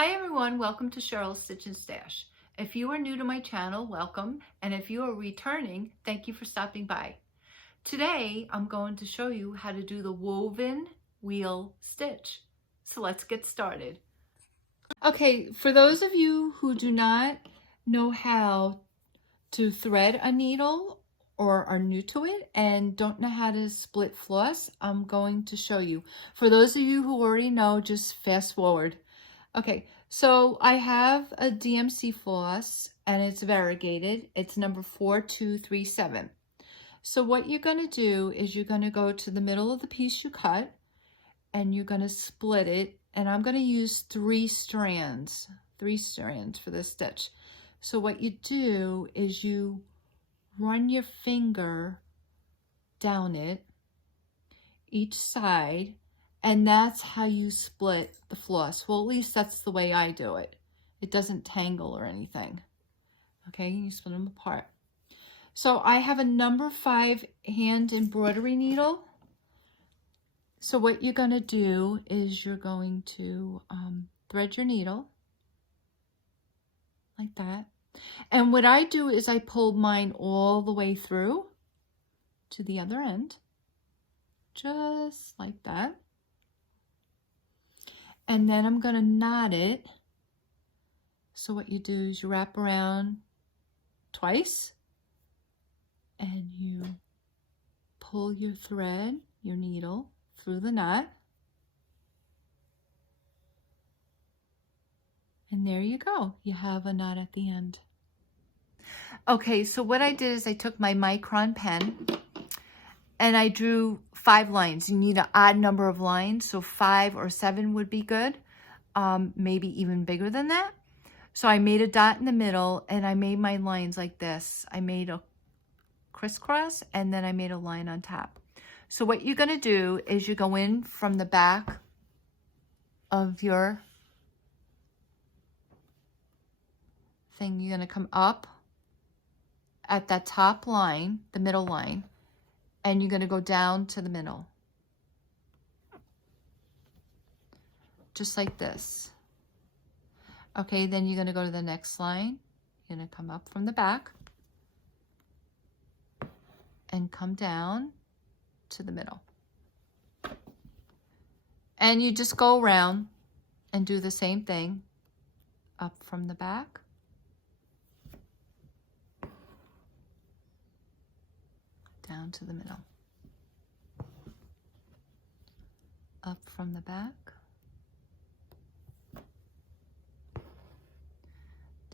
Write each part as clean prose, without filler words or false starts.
Hi everyone, welcome to Cheryl's Stitch and Stash. If you are new to my channel, welcome, and if you are returning, thank you for stopping by. Today I'm going to show you how to do the woven wheel stitch. So let's get started. Okay, for those of you who do not know how to thread a needle or are new to it and don't know how to split floss, I'm going to show you. For those of you who already know, just fast forward. Okay, so I have a DMC floss and it's variegated. It's number 4237. So what you're going to do is you're going to go to the middle of the piece you cut and you're going to split it. And I'm going to use three strands for this stitch. So what you do is you run your finger down it, each side, and that's how you split the floss. Well, at least that's the way I do it. It doesn't tangle or anything. Okay, you split them apart. So I have a number 5 hand embroidery needle. So what you're going to do is you're going to thread your needle like that. And what I do is I pull mine all the way through to the other end, just like that. And then I'm going to knot it. So what you do is you wrap around twice and you pull your thread, your needle, through the knot. And there you go. You have a knot at the end. Okay, so what I did is I took my micron pen and I drew 5 lines. You need an odd number of lines, so 5 or 7 would be good, maybe even bigger than that. So I made a dot in the middle and I made my lines like this. I made a crisscross and then I made a line on top. So what you're going to do is you go in from the back of your thing. You're going to come up at that top line, the middle line, and you're going to go down to the middle. Just like this. Okay, then you're going to go to the next line. You're going to come up from the back and come down to the middle. And you just go around and do the same thing. Up from the back. Down to the middle. Up from the back.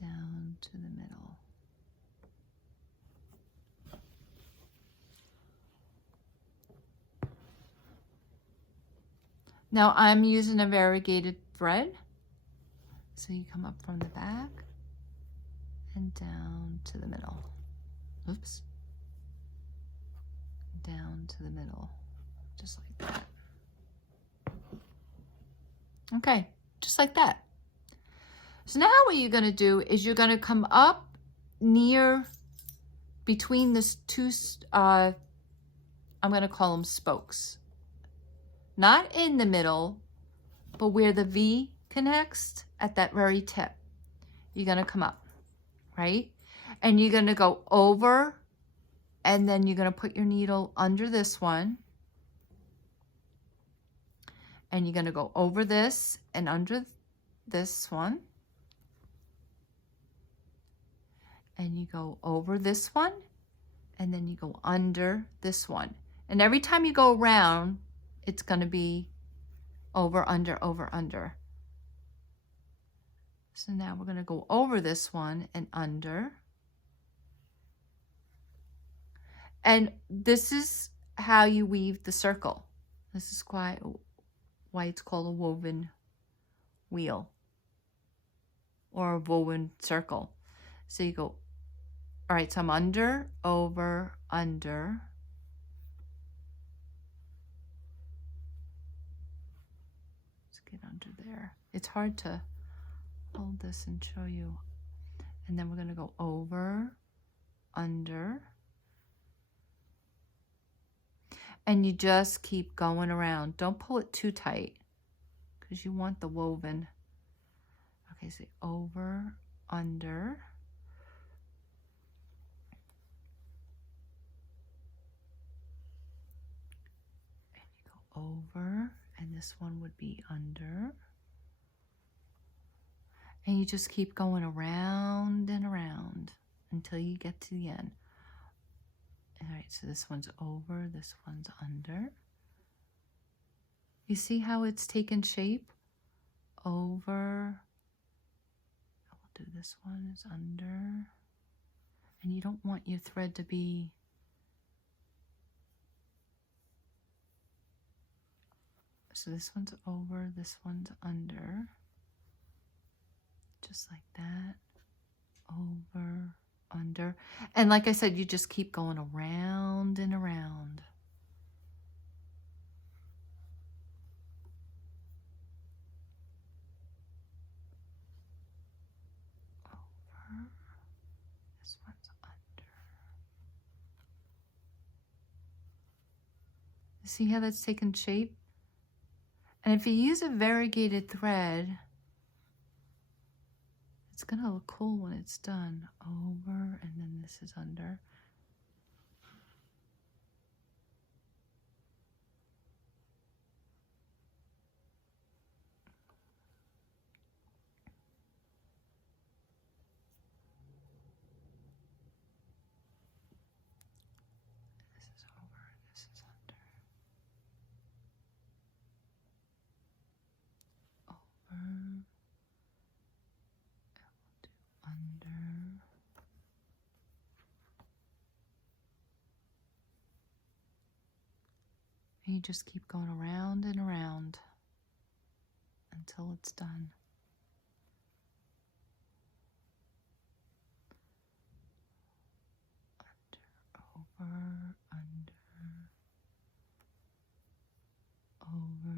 Down to the middle. Now I'm using a variegated thread. So you come up from the back and down to the middle. Oops. Down to the middle, just like that. Okay, just like that. So now what you're going to do is you're going to come up near between this two, I'm going to call them spokes. Not in the middle, but where the V connects at that very tip. You're going to come up, right? And you're going to go over, and then you're going to put your needle under this one. And you're going to go over this and under this one. And you go over this one, and then you go under this one. And every time you go around, it's going to be over, under, over, under. So now we're going to go over this one and under. And this is how you weave the circle. This is why it's called a woven wheel or a woven circle. So you go, all right, so I'm under, over, under. Let's get under there. It's hard to hold this and show you. And then we're going to go over, under. And you just keep going around. Don't pull it too tight because you want the woven. Okay, so over, under. And you go over, and this one would be under. And you just keep going around and around until you get to the end. All right, so this one's over, this one's under. You see how it's taken shape? Over. We'll do this one is under. And you don't want your thread to be so this one's over, this one's under. Just like that. Over, under. And like I said, you just keep going around and around. Over. This one's under. You see how that's taken shape? And if you use a variegated thread, it's going to look cool when it's done. Over, and then this is under. This is over, this is under. Over. Under. And you just keep going around and around until it's done. Under, over, under, over,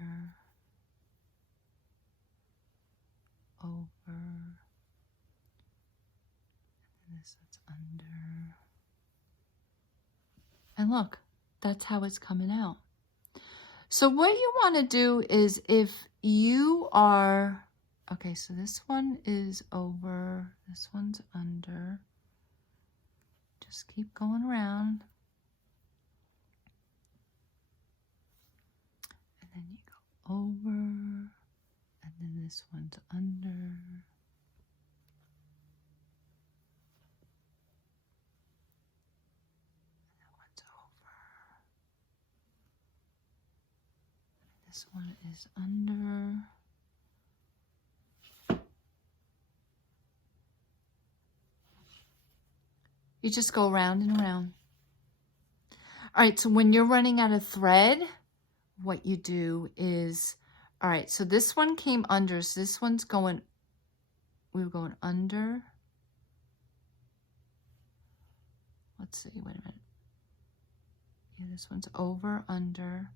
under, over, and this is under. And look, that's how it's coming out. So what you want to do is if you are, okay, so this one is over, this one's under. Just keep going around. And then you go over, and then this one's under. This one is under. You just go around and around. All right, so when you're running out of thread, what you do is, all right, so this one came under, so this one's going, we were going under. Let's see, wait a minute. Yeah, this one's over, under.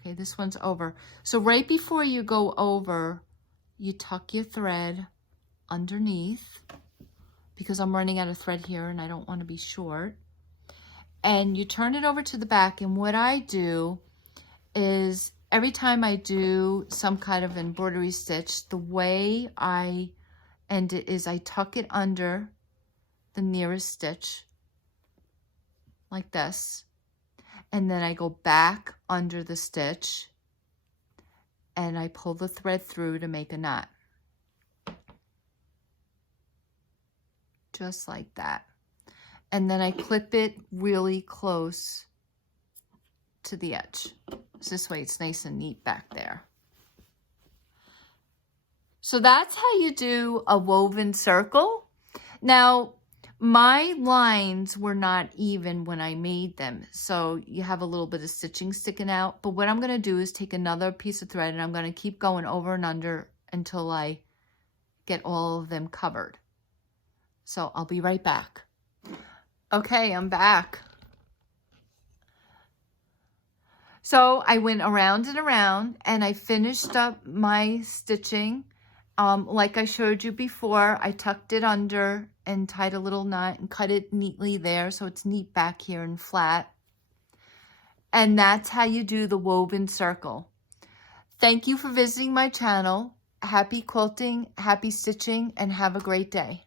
Okay, this one's over. So right before you go over, you tuck your thread underneath because I'm running out of thread here and I don't want to be short. And you turn it over to the back, and what I do is every time I do some kind of embroidery stitch, the way I end it is I tuck it under the nearest stitch like this. And then I go back under the stitch and I pull the thread through to make a knot. Just like that. And then I clip it really close to the edge. So this way it's nice and neat back there. So that's how you do a woven circle. Now, my lines were not even when I made them, so you have a little bit of stitching sticking out. But what I'm going to do is take another piece of thread and I'm going to keep going over and under until I get all of them covered. So I'll be right back. Okay, I'm back. So I went around and around and I finished up my stitching. Like I showed you before, I tucked it under and tied a little knot and cut it neatly there so it's neat back here and flat. And that's how you do the woven circle. Thank you for visiting my channel. Happy quilting, happy stitching, and have a great day.